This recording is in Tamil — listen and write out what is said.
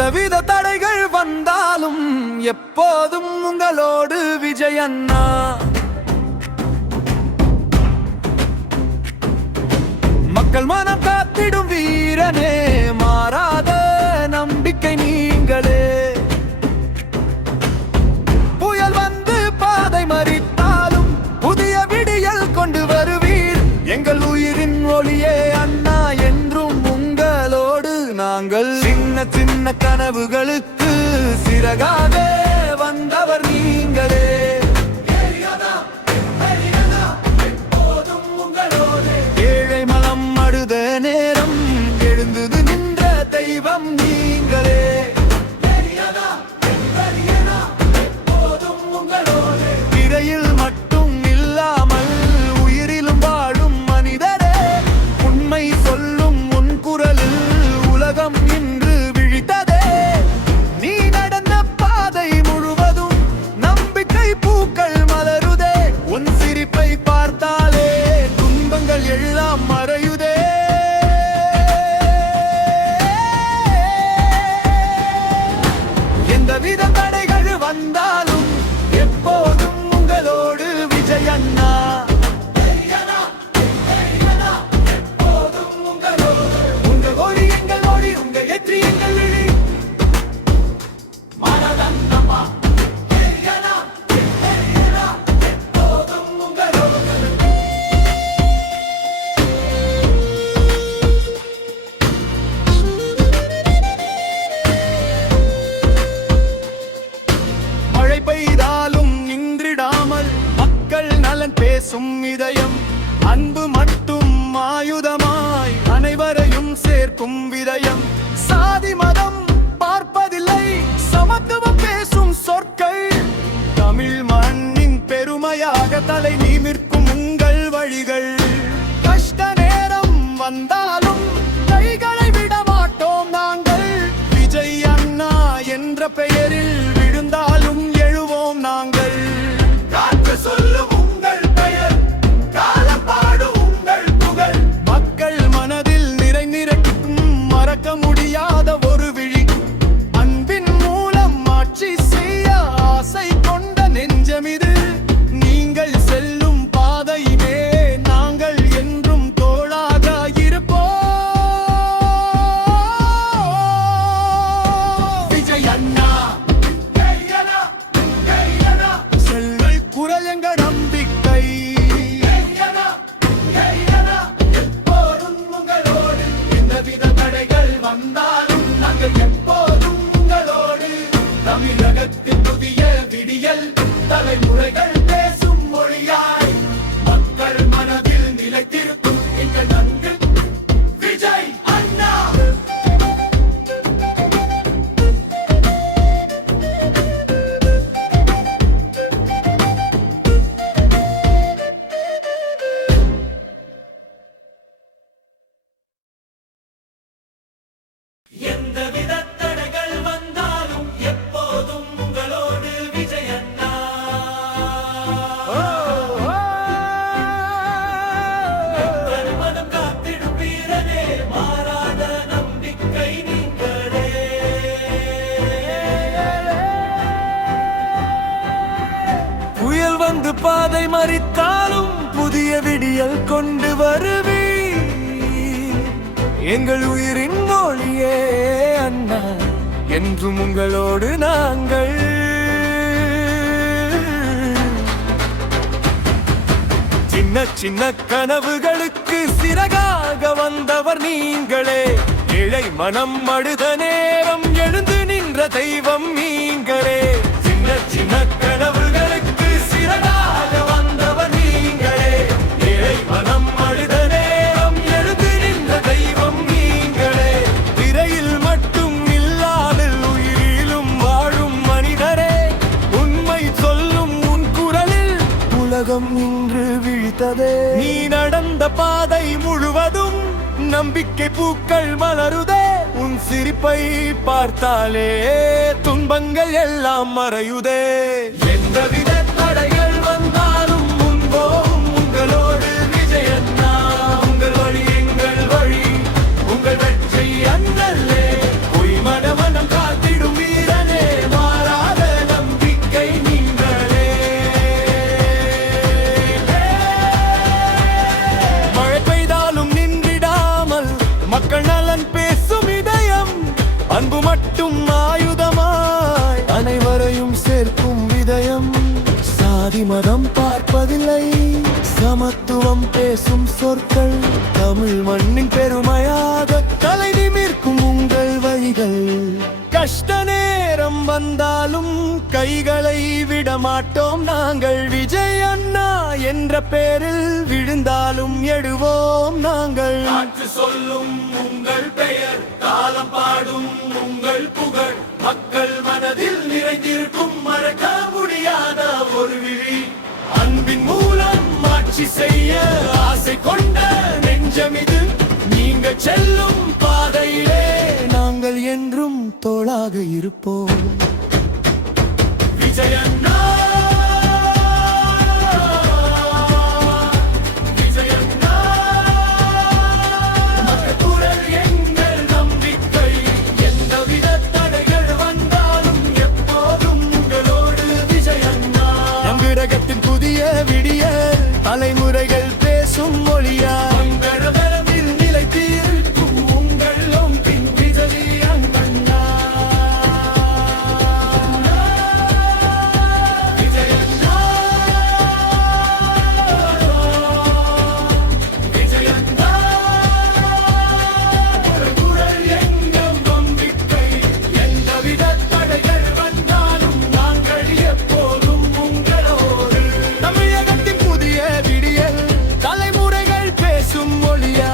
எந்தவித தடைகள் வந்தாலும் எப்போதும் உங்களோடு விஜய் அண்ணா. மக்கள் மனம் காத்திடும் வீரனே, மாறாத நம்பிக்கை நீங்களே. புயல் வந்து பாதை மறித்தாலும் புதிய விடியல் கொண்டு வருவீர். எங்கள் உயிரின் ஒளியே அண்ணா, என்றும் உங்களோடு நாங்கள். சின்ன சின்ன கனவுகளுக்கு சிறகாக வந்தவர் நீங்களே. ஏழை மனம் அழுத நேரம் எழுந்தது நின்ற தெய்வம் நீங்களே. திரையில் மட்டும் இல்லாமல் உயிரிலும் வாழும் மனிதரே, உண்மை சொல்லும் உன் குரலில் உலகம் இன்று விழித்ததே. நீ நடந்த பாதை முழுவதும் நம்பிக்கை பூக்கள் மலருதே. உன் சிரிப்பை பார்த்தாலே துன்பங்கள் எல்லாம் மறையுதே. எந்தவித தடைகள் வந்தாலும் எப்போதும் உங்களோடு விஜய் அண்ணா. உங்க ஒளி எங்கள் ஒளி, உங்க வெற்றி எங்கள் விழி. மனதன்னமா எப்போதும் உங்களோடு. மழை பெய்தாலும் நின்றிடாமல் மக்கள் நலன் பேசும் இதயம். அன்பு மட்டும் ஆயுதமாய் அனைவரையும் சேர்க்கும் விதயம். சாதி மதம் பார்ப்பதில்லை, சமத்துவம் பேசும் சொற்கள். தமிழ் மண்ணின் பெருமையாக தலை நிமிர்க்கும் உங்கள் வழிகள். கஷ்ட நேரம் வந்தாலும் கைகளை விட மாட்டோம் நாங்கள். விஜய் அண்ணா என்ற பெயரில் விழுந்தாலும் எழுவோம் நாங்கள். காற்று சொல்லும் உங்கள் பெயர், காலம் பாடும் உங்கள் புகழ். மக்கள் மனதில் நிறைந்திருக்கும் மறக்க முடியாத ஒரு விழி. அன்பின் மூலம் ஆட்சி செய்ய ஆசை கொண்ட நெஞ்சம் இது. நீங்கள் செல்லும் பாதையிலே நாங்கள் என்றும் தோளாக இருப்போம். விஜய் அண்ணா செல்வல் குரல் எங்க நம்பிக்கை. எப்போதும் உங்களோடு, எந்தவித தடைகள் வந்தாலும் நாங்கள் எப்போதும் உங்களோடு. தமிழகத்தின் புதிய விடியல், தலைமுறைகள் பேசும் மொழியாய் மக்கள் மனதில் நிலைத்திருக்கும் எங்கள் நன்கு விஜய் அண்ணா. எந்தவித தடைகள் வந்தாலும் எப்போதும் உங்களோடு விஜய் அண்ணா. மக்கள் மனம் காத்திடும் வீரனே, மாறாத நம்பிக்கை நீங்களே. புயல் வந்து பாதை மறித்தாலும் புதிய விடியல் கொண்டு வருவீர். எங்கள் உயிரின் மொழியே அண்ணா, என்றும் உங்களோடு நாங்கள். சின்ன சின்ன கனவுகளுக்கு சிறகாக வந்தவர் நீங்களே. ஏழை மனம் அழுத நேரம் எழுந்து நின்ற தெய்வம் நீங்களே. சின்ன சின்ன கனவுகளுக்கு சிறகாக வந்தவர் நீங்களே. ஏழை மனம் அழுத நேரம் எழுந்து நின்ற தெய்வம் நீங்களே. திரையில் மட்டும் இல்லாமல் உயிரிலும் வாழும் மனிதரே, உண்மை சொல்லும் உன் குரலில் உலகம் இன்று விழித்ததே. நீ நடந்த பாதை முழுவதும் நம்பிக்கை பூக்கள் மலருதே. உன் சிரிப்பை பார்த்தாலே துன்பங்கள் எல்லாம் மறையுதே. எந்தவித தடைகள் வந்தாலும் முன்போம் உங்களோடு விஜய் அண்ணா. உங்கள் வழி எங்கள் வழி, உங்கள் வெற்றி அண்ணல்லே. பொய் மனமனம் காத்து தத்துவம் பேசும் சொற்கள் தமிழ் மண்ணின் பெருமையாக தலை நிமிர்க்கும் உங்கள் வழிகள். கஷ்ட நேரம் வந்தாலும் கைகளை விட மாட்டோம் நாங்கள். விஜய் அண்ணா என்ற பெயரில் விழுந்தாலும் எழுவோம் நாங்கள். காற்று சொல்லும் உங்கள் பெயர், காலம் பாடும் உங்கள் புகழ், மக்கள் மனதில் நிறைந்திருக்கும் மறக்க முடியாத ஒரு விழி. அன்பின் மூலம் ஆட்சி செய்ய ஆசை கொண்ட நெஞ்சம் இது. நீங்கள் செல்லும் பாதையிலே நாங்கள் என்றும் தோளாக இருப்போம். விஜய் அண்ணா, விஜய் அண்ணா, மக்கள் குரல் எங்கள் நம்பிக்கை. எந்தவித தடைகள் வந்தாலும் எப்போதும் உங்களோடு விஜய் அண்ணா. நம் கிரகத்தின் புதிய விடிய தலைமுறைகள் பேசும் மொழியா மங்களமரபில் நிலைத்திருக்கும் உங்கள் ஒன்றின் விஜய் அண்ணா. விஜய் அண்ணா, விஜய் அண்ணா, ஒரு குரல் எங்கள் நம்பிக்கை. எந்தவித தடைகள் வந்தாலும் நாங்கள் எப்போதும் உங்களோடு. தமிழகத்தின் புதிய விடியல் தலைமுறைகள் பேசும் மொழியா